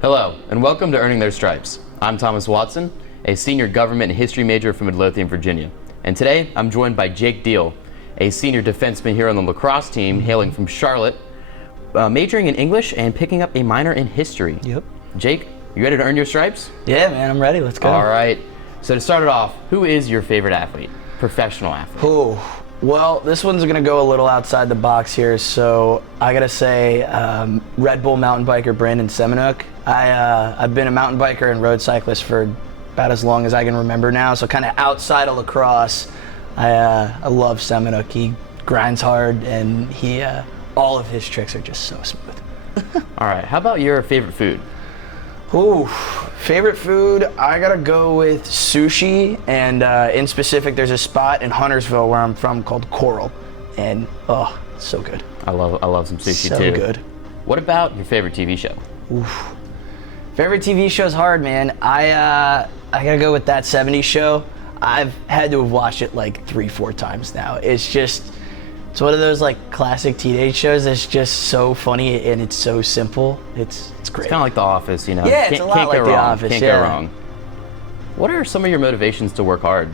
Hello, and welcome to Earning Their Stripes. I'm Thomas Watson, a senior government and history major from Midlothian, Virginia. And today, I'm joined by Jake Diehl, a senior defenseman here on the lacrosse team, hailing from Charlotte, majoring in English and picking up a minor in history. Yep. Jake, you ready to earn your stripes? Yeah, man, I'm ready. Let's go. All right. So to start it off, who is your favorite athlete? Professional athlete. Oh, well, this one's going to go a little outside the box here, so I got to say Red Bull mountain biker Brandon Semenuk. I've been a mountain biker and road cyclist for about as long as I can remember now, so kind of outside of lacrosse, I love Semenuk. He grinds hard, and all of his tricks are just so smooth. All right. How about your favorite food? Ooh, favorite food, I gotta go with sushi, and in specific, there's a spot in Huntersville where I'm from called Coral, and oh, so good. I love some sushi So too. good. What about your favorite TV show? Oof. Favorite TV show's hard, man. I gotta go with That 70s Show. I've had to have watched it like 3-4 times now. It's one of those like classic teenage shows that's just so funny and it's so simple. It's great. It's kind of like The Office, you know? Yeah, it's a lot can't like go The wrong. Office, Can't yeah. go wrong. What are some of your motivations to work hard?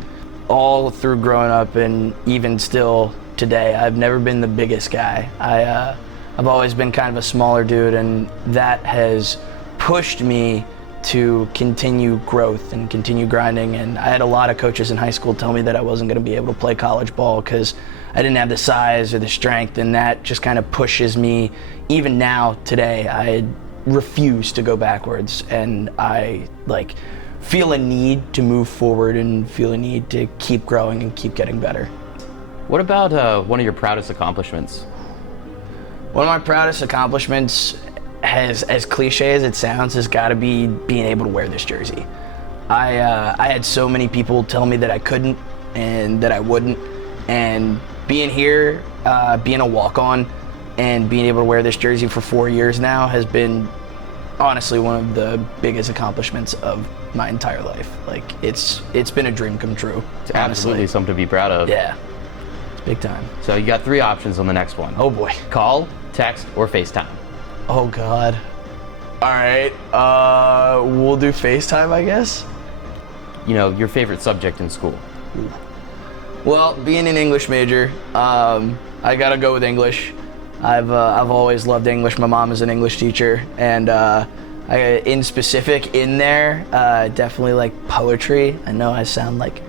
All through growing up and even still today, I've never been the biggest guy. I've always been kind of a smaller dude, and that has pushed me to continue growth and continue grinding. And I had a lot of coaches in high school tell me that I wasn't going to be able to play college ball because I didn't have the size or the strength, and that just kind of pushes me. Even now, today, I refuse to go backwards, and I feel a need to move forward and feel a need to keep growing and keep getting better. What about one of your proudest accomplishments? One of my proudest accomplishments, as cliche as it sounds, has got to be being able to wear this jersey. I had so many people tell me that I couldn't and that I wouldn't, and being here, being a walk-on, and being able to wear this jersey for 4 years now has been honestly one of the biggest accomplishments of my entire life. Like, it's been a dream come true. It's absolutely something to be proud of. Yeah, it's big time. So you got 3 options on the next one. Oh boy. Call, text, or FaceTime. Oh God. All right, we'll do FaceTime, I guess. You know, your favorite subject in school. Well, being an English major, I gotta go with English. I've always loved English. My mom is an English teacher, and in specific in there, definitely like poetry. I know I sound like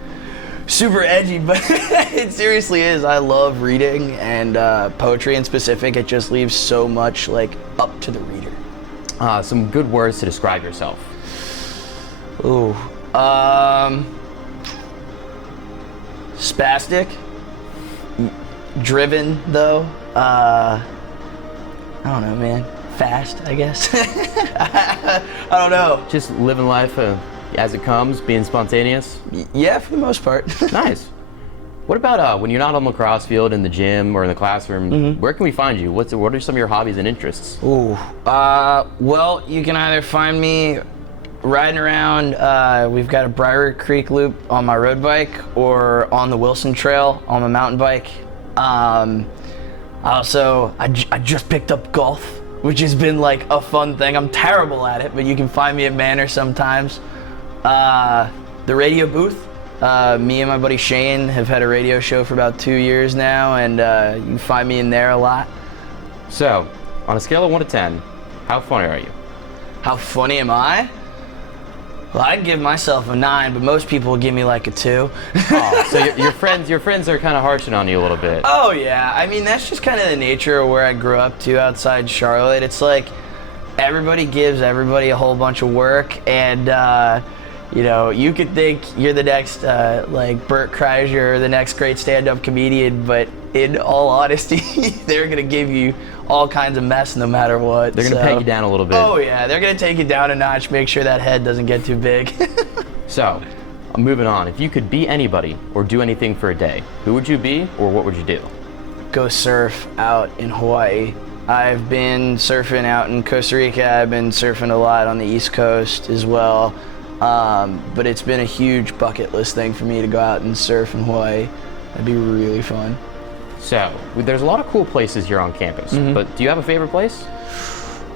super edgy, but it seriously is. I love reading, and poetry in specific. It just leaves so much like up to the reader. Some good words to describe yourself. Ooh, spastic, driven though. I don't know, man. Fast, I guess. I don't know. Just living life as it comes, being spontaneous. Yeah, for the most part. Nice. What about when you're not on the lacrosse field, in the gym or in the classroom? Where can we find you? What are some of your hobbies and interests? Ooh, well, you can either find me riding around. We've got a Briar Creek loop on my road bike, or on the Wilson Trail on my mountain bike. Also, I just picked up golf, which has been like a fun thing. I'm terrible at it, but you can find me at Manor sometimes. The radio booth. Me and my buddy Shane have had a radio show for about 2 years now, and you can find me in there a lot. So, on a scale of 1 to 10, how funny are you? How funny am I? Well, I'd give myself a 9, but most people will give me like a 2. Oh, so your friends are kind of harshing on you a little bit. Oh yeah, I mean that's just kind of the nature of where I grew up too, outside Charlotte. It's like everybody gives everybody a whole bunch of work, and you know, you could think you're the next like Bert Kreischer or the next great stand-up comedian, but in all honesty, they're gonna give you all kinds of mess no matter what. They're gonna peg you down a little bit. Oh yeah, they're gonna take you down a notch, make sure that head doesn't get too big. So, I'm moving on. If you could be anybody or do anything for a day, who would you be or what would you do? Go surf out in Hawaii. I've been surfing out in Costa Rica. I've been surfing a lot on the East Coast as well. But it's been a huge bucket list thing for me to go out and surf in Hawaii. That'd be really fun. So, there's a lot of cool places here on campus, but do you have a favorite place?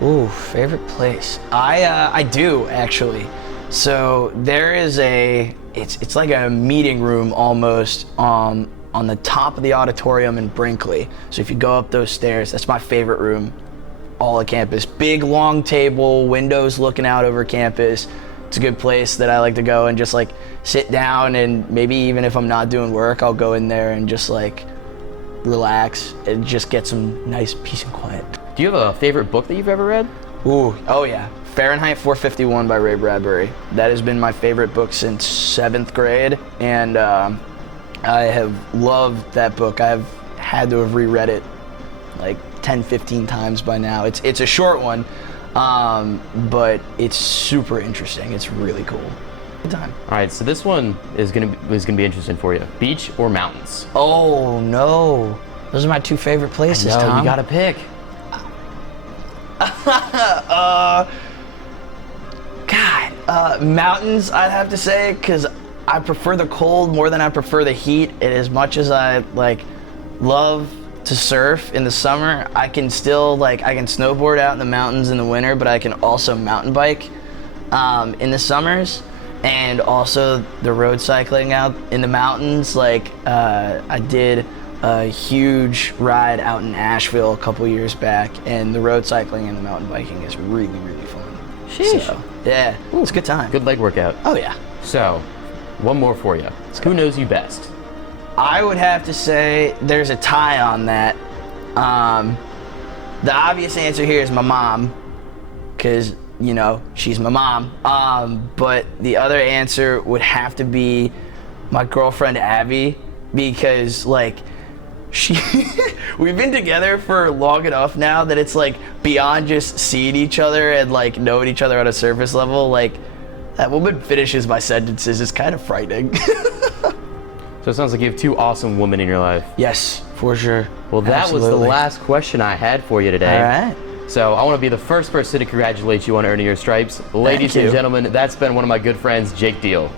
Ooh, favorite place. I do actually. So there is it's like a meeting room almost on the top of the auditorium in Brinkley. So if you go up those stairs, that's my favorite room, all at campus. Big long table, windows looking out over campus. It's a good place that I like to go and just like sit down, and maybe even if I'm not doing work, I'll go in there and just like relax and just get some nice peace and quiet. Do you have a favorite book that you've ever read? Ooh, oh yeah. Fahrenheit 451 by Ray Bradbury. That has been my favorite book since 7th grade, and I have loved that book. I've had to have reread it like 10, 15 times by now. It's a short one, but it's super interesting. It's really cool. Good time. All right, so this one is gonna be interesting for you. Beach or mountains? Oh no, those are my two favorite places. No, Tom. you gotta pick. Mountains, I'd have to say, because I prefer the cold more than I prefer the heat. And as much as I like love to surf in the summer, I can still I can snowboard out in the mountains in the winter, but I can also mountain bike in the summers, and also the road cycling out in the mountains. I did a huge ride out in Asheville a couple years back, and the road cycling and the mountain biking is really, really fun. Sheesh. So, yeah, it's a good time. Good leg workout. Oh yeah. So, one more for you. Who knows you best? I would have to say there's a tie on that. The obvious answer here is my mom, because she's my mom. But the other answer would have to be my girlfriend Abby, because we've been together for long enough now that it's beyond just seeing each other and knowing each other on a surface level. That woman finishes my sentences. It's kind of frightening. So it sounds like you have two awesome women in your life. Yes, for sure. Well, that Absolutely. was the last question I had for you today. All right. So I want to be the first person to congratulate you on earning your stripes. Ladies and gentlemen, that's been one of my good friends, Jake Diehl.